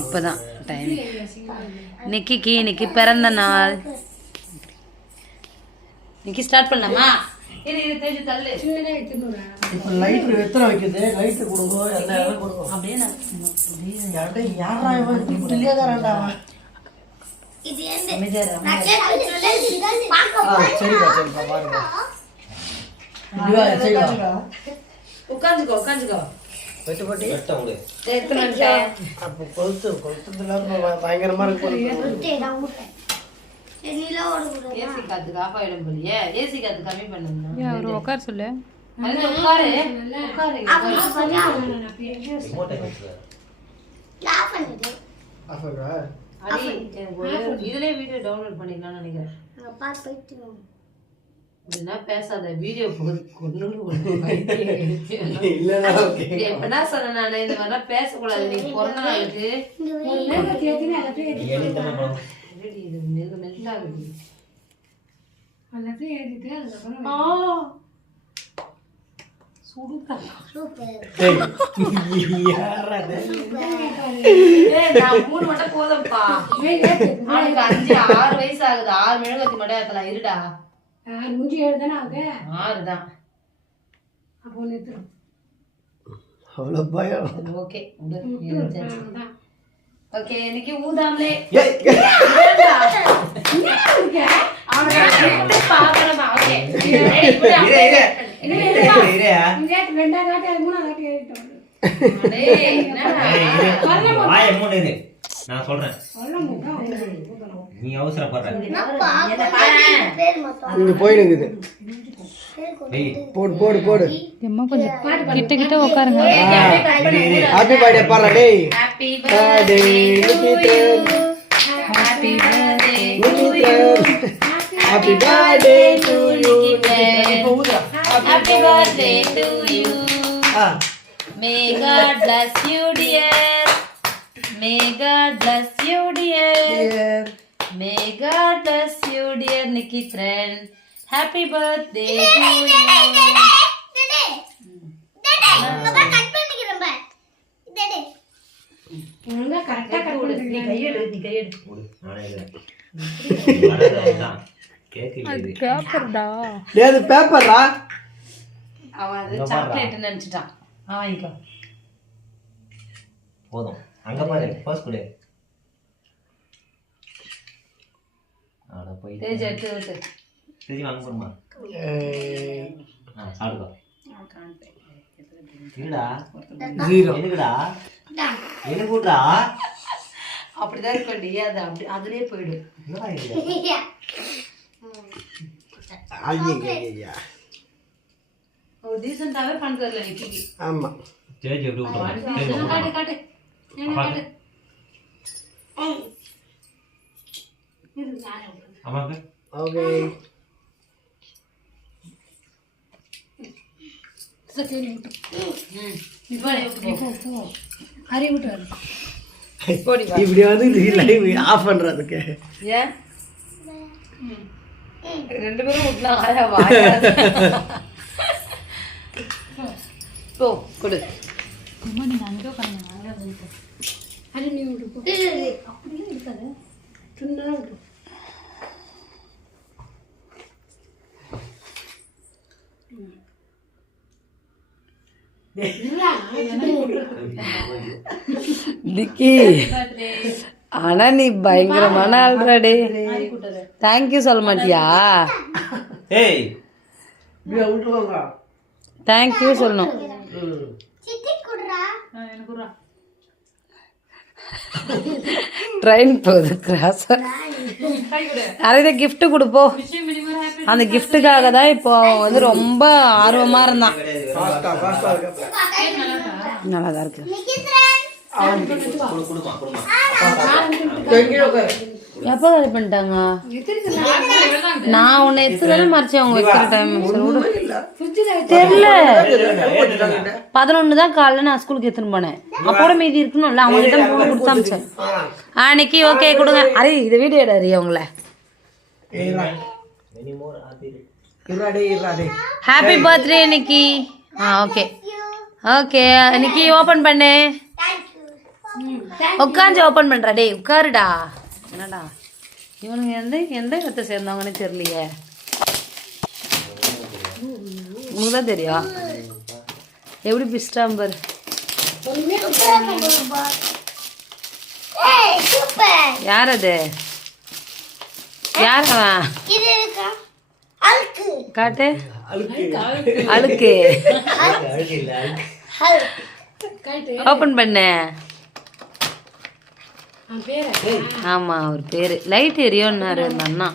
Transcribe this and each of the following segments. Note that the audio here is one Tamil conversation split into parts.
இப்பதான் டைம். நிக்கிக்கு இன்னைக்கு பிறந்த நாள். நிக்கி ஸ்டார்ட் பண்ணலாமா? உட்காந்துக்கோ உட்காந்துக்கோ. பயங்கரமா இருக்கு. ஏசி காத்து ஆஃப் ஆயிடும் போலியே. ஏசி காத்து கம்மி பண்ணுங்க. அவரு உட்கார சொல்லு. உட்காரு இதுலயே வீடியோ டவுன்லோட் பண்ணிக்கலாம்னு நினைக்கிறேன். பேசாத வீடியோ எப்படா சொன்ன நானு இந்த மாதிரிலாம் பேசக்கூடாது. நீ பிறந்த நாளுக்கு மெல்ட் ஆகுது. மூணு மட்டும் போதும்பா. அவனுக்கு 5-6 வயசு ஆகுது. 6 மெழுகுவர்த்தி மட்டும் ஏத்தலாம். இருடா 6 தான். Okay okay. இன்னைக்கு ஊதாமலே நான் சொல்றேன். நீ அவசரப்படுற. போயிடுங்குது. போடு போடு போடு. எம்மா கொஞ்சம் கிட்ட கிட்ட உட்காருங்க. ஹாப்பி பர்த்டே பாரு டேய். Happy birthday happy birthday happy birthday to you. Happy birthday to you. May God bless you dear. May God bless you dear. May God bless you dear Nikki friend. Happy birthday to you. கரெக்டா கட் பண்ணு. நீ கையெடு அது பேப்பர்டா. அது பேப்பரா? அவன் அது சாக்லேட் நினைச்சிட்டான். வாங்கிக்கோ. போதும். அங்க பாரு ஃபர்ஸ்ட் குடு. ஆட போய் தேஜ் எடுத்து விட்டு. தேஜ் வாங்க போறமா. சாடுடா. என்னடா? 0. என்னடா? என்னடா? அப்படிதான் இருக்கடி. அது அப்படி அதுலயே போய்டு. என்னடா இது? ஐயா. ஓ டீசன்ட்டாவே பண்றல நிக்கி. ஆமா. தேஜ் எப்படி விடுவா? காட்டு காட்டு. என்ன காட்டு. இது நானே விடுறேன். அம்மாக்கு. ஓகே. சக்கேனி விட்டு. இவாளே விட்டு. ஹரி விட்டு. இப்படி வந்து லைவ் ஆஃப் பண்றதுக்கு. ஏன்? ரெண்டு பேரும் விட்டா ஆயா வாயா. போ கொடு. அம்மா நீங்க அங்கே உட்காருங்க. அங்கே வந்து ஹரி நீ விட்டு போ. அப்படியே இருக்காது. சின்னதா விட்டு. நிக்கி ஆனா நீ பயங்கரமான ஆள்றாடே. தேங்க்யூ சொல்ல மாட்டியா? ஏய் விட்டுவாங்க. தேங்க்யூ சொல்லணும். ட்ரெயின் போகுது கிராஸ். நிறைய கிஃப்ட் கொடுப்போ. அந்த கிஃப்ட்டுக்காக தான் இப்போ வந்து ரொம்ப ஆர்வமா இருந்தான். நல்லா தான் இருக்கு. எப்போ காலி பண்ணிட்டாங்க? நான் உன்னை எடுத்துதானே மறைச்சேன். அவங்க வைக்கிற டைம் தெரியல. 11 தான் காலைல நான் ஸ்கூலுக்கு எடுத்துன்னு போனேன். அப்போட மீதி இருக்கணும்ல. அவங்ககிட்ட கொடுத்து அமிச்சேன். அன்னைக்கு ஓகே கொடுங்க. அரே இதை வீடியோ எடுறீ அவங்கள. ஹாப்பி பர்த்டே நிக்கி. ஓகே ஓகே இன்னைக்கு ஓபன் பண்ணு. உட்காந்து ஓபன் பண்றா. டேய் உட்காருடா. என்னடா இவனுங்க எந்த இடத்த சேர்ந்தவங்கன்னு தெரியலையே. உனக்கு தான் தெரியும். எப்படி பிஸ்டாம் பாரு. யார் அது? யார் அவன்? காட்டு. அழுக்கு. ஓபன் பண்ண. ஆமா ஒரு பேரு லைட் எரியோன்னாரு அந்த அண்ணா.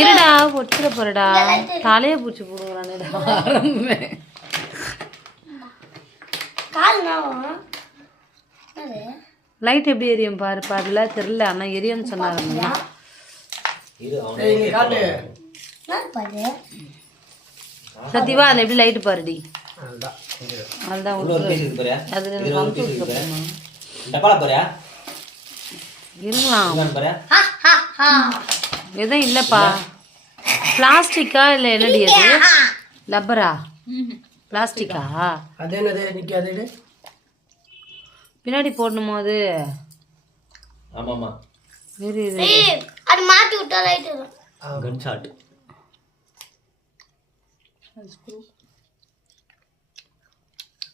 இருடா பொட்டுற போறடா. தலைய பூச்சி போடுவானே. லைட் எப்படி எரியும் பாரு. பாருல தெரியல ஆனா எரியும்னு சொன்னாங்க. சத்தியவா அதுல எப்படி லைட் பாருடி. அதுதான் இருக்கலாம். எதுவும் இல்லப்பா. பிளாஸ்டிக்கா இல்ல என்னடி அது? லப்பரா? பிளாஸ்டிக்கா? பின்னாடி போடணுமா அது? ஆமாமா அது மாட்டி விட்டா லைட் வரும். Gun shot.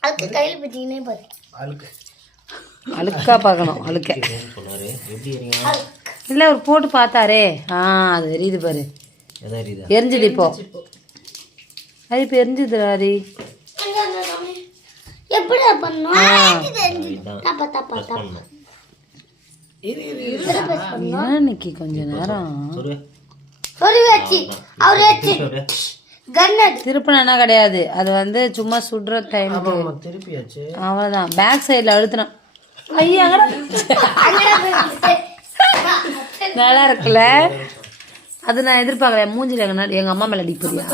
அதுக்கு கையில் பத்தினே பாரு. அழுக்கா பார்க்கணும். அழுக்க சொன்னாரு எப்படி எரியும்? இல்ல அவர் போட்டு பார்த்தாரே. அது எரியுது பாரு. எதா எரியுதா? எரிஞ்சுது இப்போ. அது இப்போ எரிஞ்சுது ராரி. எப்படி பண்ணணும்? இன்னைக்கு கொஞ்ச நேரம் திருப்பினா கிடையாது. அது வந்து சும்மா சுடுற டைம். அவ்வளவுதான். பேக் சைட்ல அழுத்தினா ஐயா நல்லா இருக்குல்ல. அது நான் எதிர்பார்க்கல. மூஞ்சில எங்க அம்மா மேல அடிப்பறியா?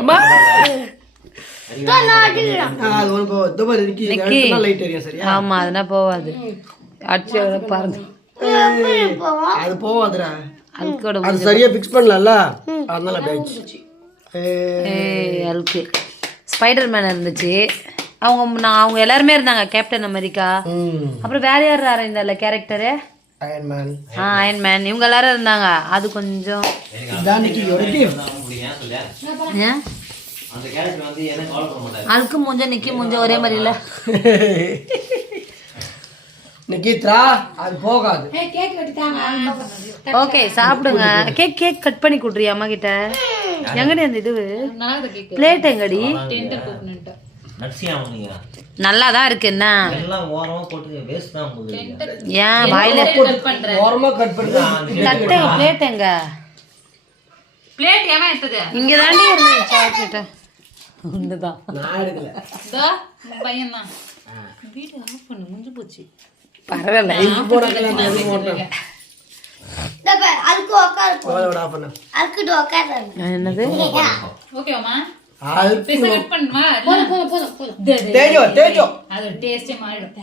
ஏமா ஆமா அதனா போவாது. அடிச்சு பாருங்க அது போவாதுடா. அழுக்கோட அது சரியா ஃபிக்ஸ் பண்ணலல அதனால போயிடுச்சு. அழுக்கு. ஸ்பைடர் மேன் இருந்துச்சு. அவங்க எல்லாருமே இருந்தாங்க. Captain America. அப்புறம் வேற யார் இருந்தால character? Iron man. Iron man. இவங்க எல்லாரும் இருந்தாங்க. அது கொஞ்சம் அழுக்கு மூஞ்ச நிக்கி மூஞ்ச ஒரே மாதிரி இல்ல. நிக்கித்ரா அது போகாது. ஓகே சாப்பிடுங்க. கேக் கட் பண்ணி குடுறியா அம்மா கிட்ட? எங்கடி அந்த இது பிளேட் எங்கடி? நல்லா தான் இருக்கு. என்ன ஏன் வாயில ஓரமா கட் பண்ணி தட்டை பிளேட் எங்க? பிளேட் ஏமா எடுத்தது? இங்க தாண்டி இருந்துச்சு சாப்பிட்டு. உண்டுதான். நான் எடுக்கல. இதோ பையன் தான். வீடியோ ஆஃப் பண்ணு. முடிஞ்சு போச்சு. பரவாயில்ல. இது போறதெல்லாம் நான் எதுவும் போறேன். அதுக்கு உட்காரு. போட ஆஃப் பண்ணு. அதுக்கு உட்காரு. என்னது? ஓகேவாமா? அது கட் பண்ணுமா? போதும். தேஜோ அது டேஸ்டே மாறிடும்.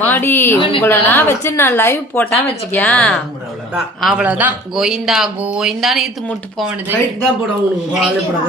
மாடி உங்களை நான் வச்சு நான் லைவ் போட்டா வச்சுக்கேன். அவ்வளவுதான். கோயிந்தா கோயிந்தான்னு இழுத்து முட்டு போக வேண்டியது. தான் போடுவாங்க.